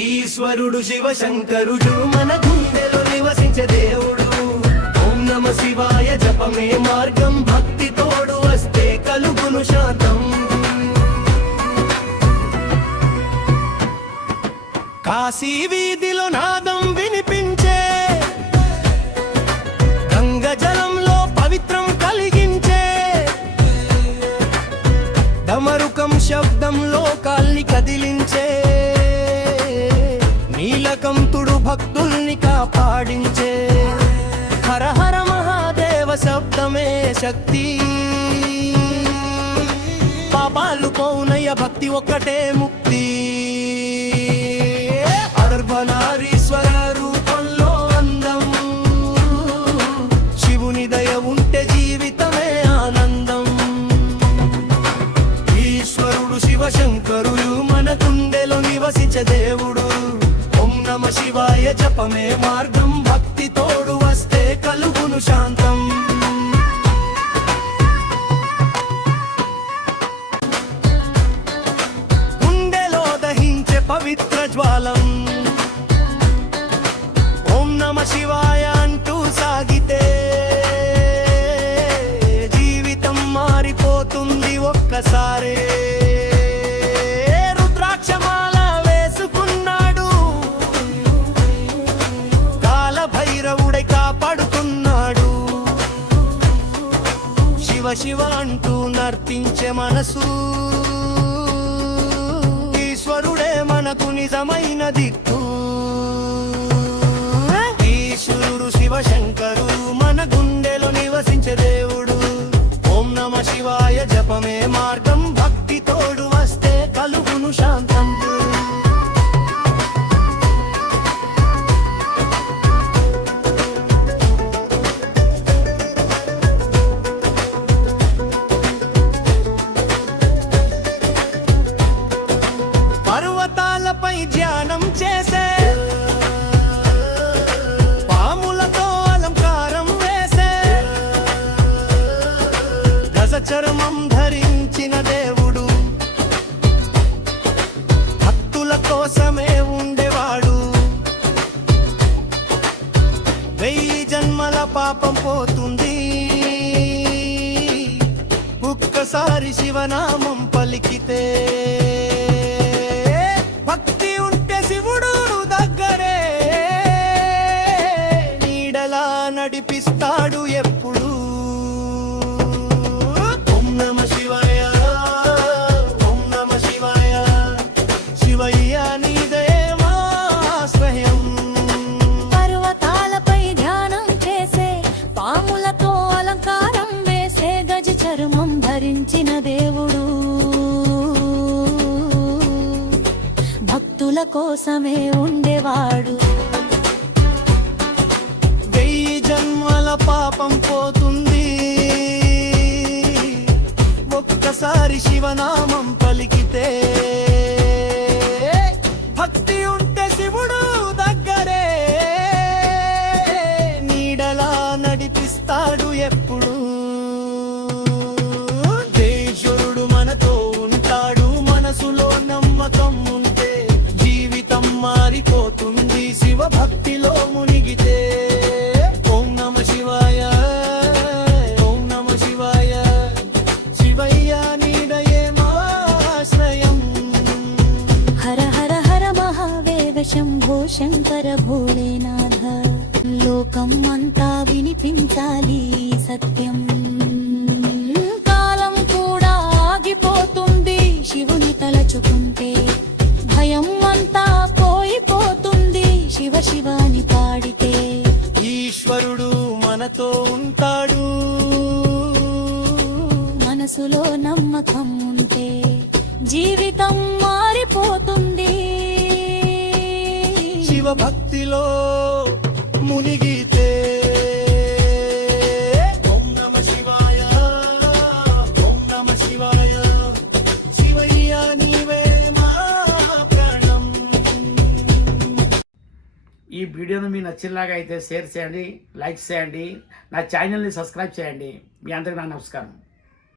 ఈశ్వరుడు శివశంకరుడు మన గుండెలో నివసించే దేవుడు. ఓం నమ శివాయ జపమే మార్గం, భక్తి తోడు వస్తే కలుగును శాంతం. కాశీ వీధిలో నాదం వినిపించే, గంగ జలంలో పవిత్రం కలిగించే, డమరుకం శబ్దంలో కాల్ని కదిలించే, నీలకంఠుడు భక్తుల్ని కాపాడించే. హర హర మహాదేవ శబ్దమే శక్తి, పాపాలు పౌనయ్య భక్తి ఒక్కటే ముక్తి. అర్ధనారీశ్వర రూపంలో అందం, శివుని దయ ఉంటే జీవితమే ఆనందం. ఈశ్వరుడు శివశంకరుడు మన గుండెలో నివసించే దేవుడు. ఓం నమ శివాయ జపమే మార్గం, భక్తి తోడు వస్తే కలుగును శాంతం. గుండెలో దహించే పవిత్ర జ్వాలం, ఓం నమ శివాయ అంటూ సాగితే జీవితం మారిపోతుంది ఒక్కసారే. రుద్రాక్షమాల వేసుకున్నాడు, కాలభైరవుడై కాపాడుతున్నాడు. శివ శివ అంటూ నర్తించే మనసు, ఈశ్వరుడే మనకు నిజమైన దిక్కు. ఈశ్వరుడు శివశంకరుడు మన గుండెలో నివసించే దేవుడు. ఓం నమ శివాయ జపమే మార్గం, భక్తి తోడు వస్తే కలుగును శాంతం. పర్వతాలపై ధ్యానం చేసే, పాములతో అలంకారం వేసే, గజచర్మం ధరించిన దేవుడు. భక్తుల కోసమే ఉండేవాడు, 1000 జన్మల పాపం పోతుంది ఒక్కసారి శివనామం పలికితే. భక్తి ఉంటే శివుడు దగ్గరే, నీడలా నడిపిస్తాడు ఎప్పుడు. ఓం నమ శివాయ, ఓం నమ శివాయ, శివయ్య నీదే మాశ్రయం. పర్వతాలపై ధ్యానం చేసే, పాములతో అలంకారం వేసే, గజ చర్మం ధరించిన దేవుడు. భక్తుల కోసమే ఉండేవాడు, 1000 జన్మల పాపం పోతుంది ఒక్కసారి శివనామం పలికితే. భక్తి ఉంటే శివుడు దగ్గరే, నీడలా నడిపిస్తాడు ఎప్పుడు. ఈశ్వరుడు మనతో ఉంటాడు, మనసులో నమ్మకం ఉంటే జీవితం మారిపోతుంది శివ భక్తిలో మునిగితే. ఓం నమ శివాయ, ఓం నమ శివాయ, శివయ్య నీడయే మాశ్రయం. హర హర హర మహాదేవ శంభో శంకర భోలేనాథ. లోకం అంతా వినిపించాలి సత్యం, కాలం కూడా ఆగిపోతుంది శివుని తలచుకుంటే. భయం అంతా పోయిపోతుంది శివ శివాని పాడితే. ఈశ్వరుడు మనతో ఉంటాడు, మనసులో నమ్మకం ఉంటే జీవితం మారిపోతుంది శివ భక్తిలో మునిగితే. ఓం నమ శివాయ, ఓం నమ శివాయ, శివయ్య నీవే మా ప్రాణం. ఈ వీడియోను మీకు నచ్చినలాగా అయితే షేర్ చేయండి, లైక్ చేయండి, నా ఛానల్ని సబ్స్క్రైబ్ చేయండి. మీ అందరికీ నా నమస్కారం.